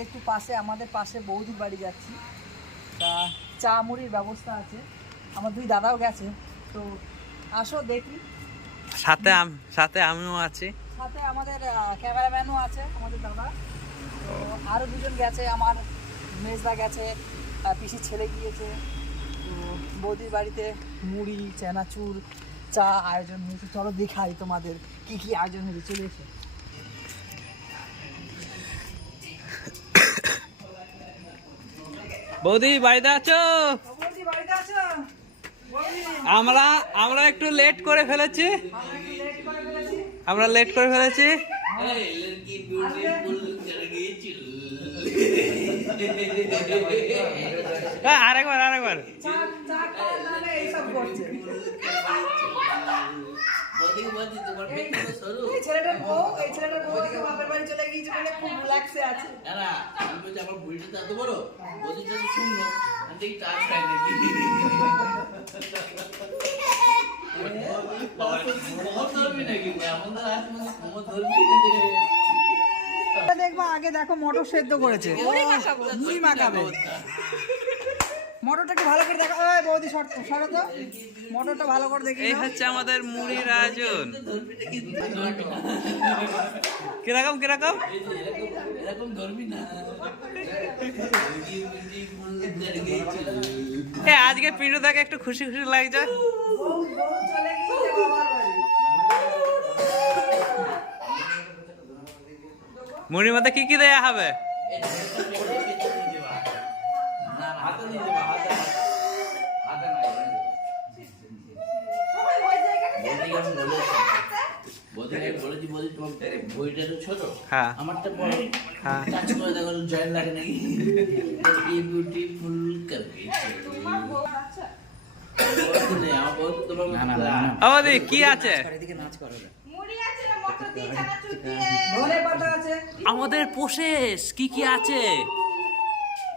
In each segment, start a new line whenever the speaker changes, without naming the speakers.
একটু পাশে আমাদের পাশে বৌদির বাড়ি যাচ্ছি। তা চা মুড়ির ব্যবস্থা আছে। আমার দুই দাদাও গেছে তো আসো দেখি।
সাথে আম- সাথে আমিও আছি।
সাথে আমাদের ক্যামেরাম্যানও আছে আমাদের দাদা। তো আরও দুজন গেছে আমার মেজদা গেছে পিসির ছেলে গিয়েছে। তো বৌদির বাড়িতে মুড়ি চানাচুর চা আয়োজন হয়েছে। চলো দেখাই তোমাদের কি কি আয়োজন হয়েছে চলে এসো।
বৌদি বাড়িতে আছো? আমরা আমরা একটু লেট করে ফেলেছি।
আমরা লেট করে ফেলেছি।
হ্যাঁ, আরেকবার আরেকবার।
এই ছেলেটার বউ এই ছেলেটার বউ আজকে বাপের বাড়ি চলে গিয়েছে বলে খুব রিল্যাক্সে আছে। দেখবা আগে দেখো মটর সেদ্ধ করেছে। মুড়ি মাখাবে। মটরটাকে ভালো করে দেখো। ওই বৌদি সর তো। মটরটা ভালো করে দেখি
এই হচ্ছে আমাদের মুড়ির আয়োজন কীরকম কীরকম? এ আজকে পিন্টু তাকে একটু খুশি খুশি লাগছে। মুড়ির মধ্যে কি কি দেয়া হবে
সবাই ওই জায়গাটা
বলেছি বলেছি তোমার বইটা তো ছোট
হ্যাঁ
আমারটা বড়
হ্যাঁ
টাচ করে দেখো জয়েন লাগে নাকি কি বিউটিফুল করবি আমার বউ তো তোমার
আমাদের কি আছে? আমাদের প্রসেস কি কি আছে?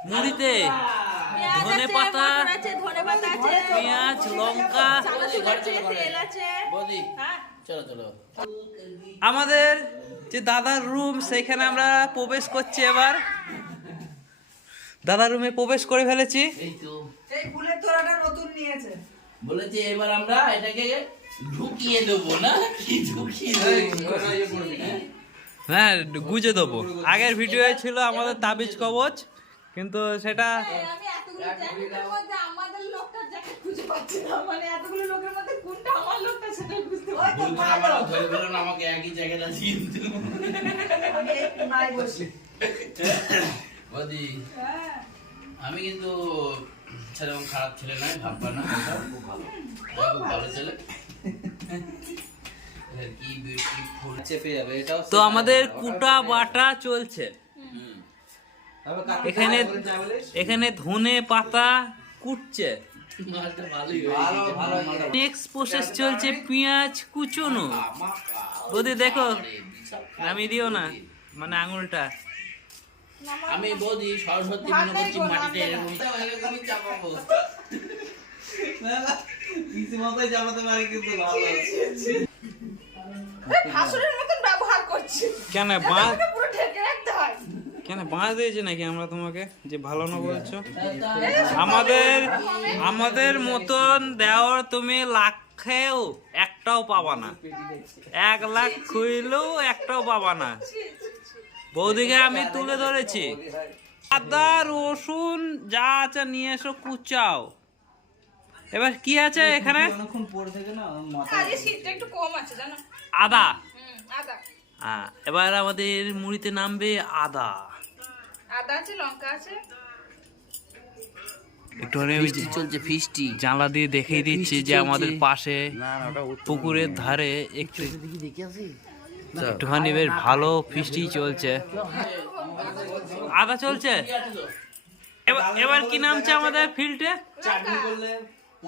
মুড়িতে। ধনে পাতা। পেঁয়াজ লঙ্কা।
তেল আছে।
বৌদি।
হ্যাঁ।
চলো চলো
আমাদের যে দাদার রুম সেইখানে আমরা প্রবেশ করছি এবার দাদার রুমে প্রবেশ করে ফেলেছি
এই তো
এই ফুলের তোড়াটা নতুন নিয়েছে
বলেছে এবার আমরা এটাকে ঢুকিয়ে দেবো না কি ঢুকিয়ে হ্যাঁ?
হ্যাঁ গুজে দেবো আগের ভিডিওয়ে ছিল আমাদের তাবিজ কবচ কিন্তু সেটা
আমি এতগুলো জ্যাকেটের মধ্যে আমাদের লোকটার জ্যাকেট খুঁজে পাচ্ছি না। মানে এতগুলো লোকের মধ্যে কোনটা আমার লোকটা সেটা বুঝতে পারছি না।
বন্ধুরা আমার ধরে ফেলো না আমাকে একই জায়গাটা কিন্তু।
আমি এই কোনায় বসি।
বৌদি
হ্যাঁ।
আমি কিন্তু সেরকম খারাপ ছেলে নয় ভাববা না। খুব ভালো। খুব ভালো। ছেলে। কি বিউটিফুল চেপে যাবে এটাও
তো আমাদের কুটা বাটা চলছে। এখানে এখানে ধনে পাতা কুটছে। নেক্সট প্রসেস চলছে পেঁয়াজ কুচোনো। বৌদি দেখো নামিয়ে দিও না মানে আঙুলটা।
আমি বৌদি সরস্বতী মনে করছি মাটিতে এরকম এরকমই চাপাবো।
করছি।
কেন বাঁ
ওটা পুরো ঢেকে রাখতে হয়
কেন বাঁশ দিয়েছে নাকি আমরা তোমাকে? যে ভালো না বলছো? আমাদের আমাদের মতন দেওয়ার তুমি লাখেও একটাও পাবা না। এক লাখ খুইলেও একটাও পাবা না। বৌদিকে আমি তুলে ধরেছি। আদা রসুন যা আছে নিয়ে এসো কুচাও। এবার কি আছে এখানে?
আজকে শীতটা একটু কম আছে জানো?
আদা।
আদা।
হ্যাঁ এবার আমাদের মুড়িতে নামবে আদা।
আদা আছে লঙ্কা আছে।
চলছে ফিস্টি।
জানলা দিয়ে দেখিয়ে দিচ্ছি যে আমাদের পাশে পুকুরের ধারে একটু একটুখানি বেশ ভালো ফিস্টি চলছে। আদা চলছে? এবার- কি নামছে আমাদের ফিল্ডে?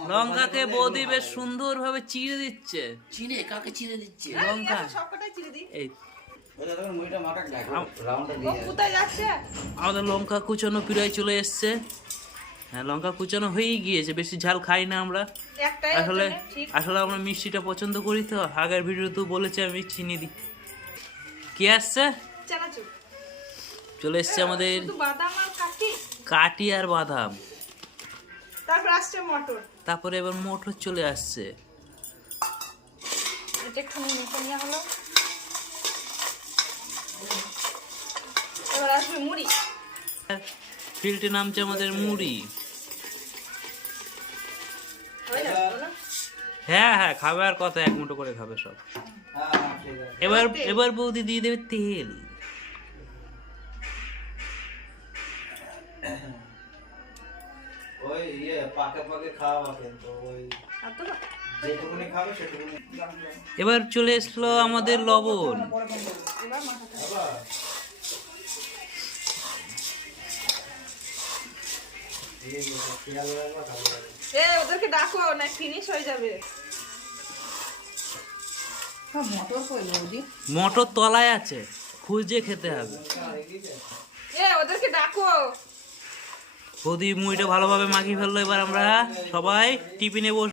লঙ্কাকে বৌদি বেশ সুন্দর ভাবে চিড়ে দিচ্ছে।
চিনে কাকে দিচ্ছে?
লঙ্কা।
চিড়ে দিই।
এই
ও কোথায় যাচ্ছে
আমাদের লঙ্কা কুচানো প্রায় চলে এসছে। হ্যাঁ লঙ্কা কুচানো হয়েই গিয়েছে বেশি ঝাল খাই না আমরা। আসলে আসলে আমরা মিষ্টিটা পছন্দ করি তো আগের ভিডিও তো বলেছে আমি চিনি দিই কে আসছে? চলে এসছে আমাদের
শুধু বাদাম আর কাঠি?
কাটি আর বাদাম।
তারপর আসছে মটর।
তারপরে এবার মোটর চলে আসছে।
এটা একটু নেওয়া হলো এবার আসবে মুড়ি।
ফিল্টে নামছে আমাদের মুড়ি।
হয়ে?
হ্যাঁ হ্যাঁ খাবে আর কত এক মুঠো করে খাবে সব। এবার এবার বৌদি দিয়ে দেবে তেল।
ওই ইয়ে পাকে পাকে খাওয়া কিন্তু ওই
এবার চলে এসলো আমাদের লবণ।
এ ওদেরকে ডাকো না ফিনিশ হয়ে যাবে।
মটর কইলো বৌদি
মটর তলায় আছে খুঁজে খেতে হবে।
এ ওদেরকে ডাকো।
বৌদি মুড়িটা ভালোভাবে মাখিয়ে ফেলল এবার আমরা সবাই টিফিনে বস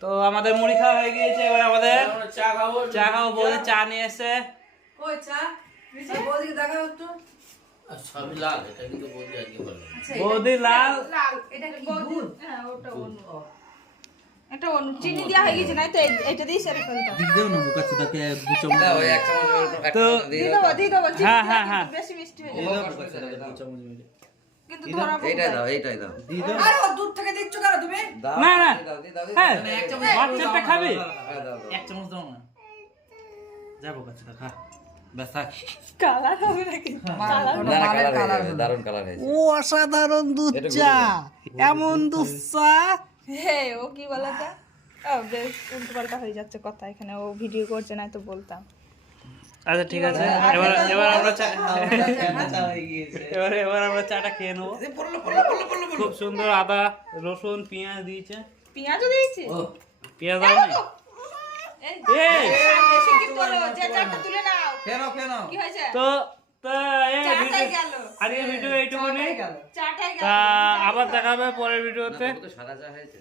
তো আমাদের মুড়ি খাওয়া হয়ে গিয়েছে এবার আমাদের
চা খাব।
চা খাব বৌদি চা নিয়ে এসে
কই চা বৌদিকে দেখাও একটু।
সবই লাল এটা কিন্তু বলতে আর কি
বৌদি লাল?
লাল এটা কি দুধ? হ্যাঁ ওটা অন্য। এটা অন্য চিনি দেওয়া হয়ে গেছে না তো এটা দিয়ে সেরে ফেলতে হবে।
তো
দিয়ে দেবো দিয়ে দেবো চিনি
হ্যাঁ,
দিলে
হ্যাঁ, হ্যাঁ।
কিন্তু বেশি মিষ্টি হয়ে যাবে। কিন্তু ধরাবো
এইটাই দাও এইটাই দাও।
আরে ও দুধ থেকে দিচ্ছ কেন তুমি?
না, না।
দাও দি দাও দি
হ্যাঁ বাচ্চাটা খাবে?
হ্যাঁ, দাও দাও।
এক চামচ দাও না। যাব কাছে খা
ও অসাধারণ দুধ চা। এমন দুধ চা।
হে ও কি বলতো ও বেশ হয়ে যাচ্ছে কথা এখানে। ও ভিডিও করছে না তো বলতাম।
আচ্ছা ঠিক আছে। এবার এবার আমরা চা এবার এবার আমরা চাটা খেয়ে নেব। খুব সুন্দর আদা রসুন পেঁয়াজ দিয়েছে।
পেঁয়াজও দিয়েছি?
পেঁয়াজ দাও তো তা এই
চাটাই
ভিডিও- আজকের ভিডিও এইটুকুনি।
চাটাই গেল।
আবার দেখাবে পরের ভিডিওতে
সাদা চা হয়েছে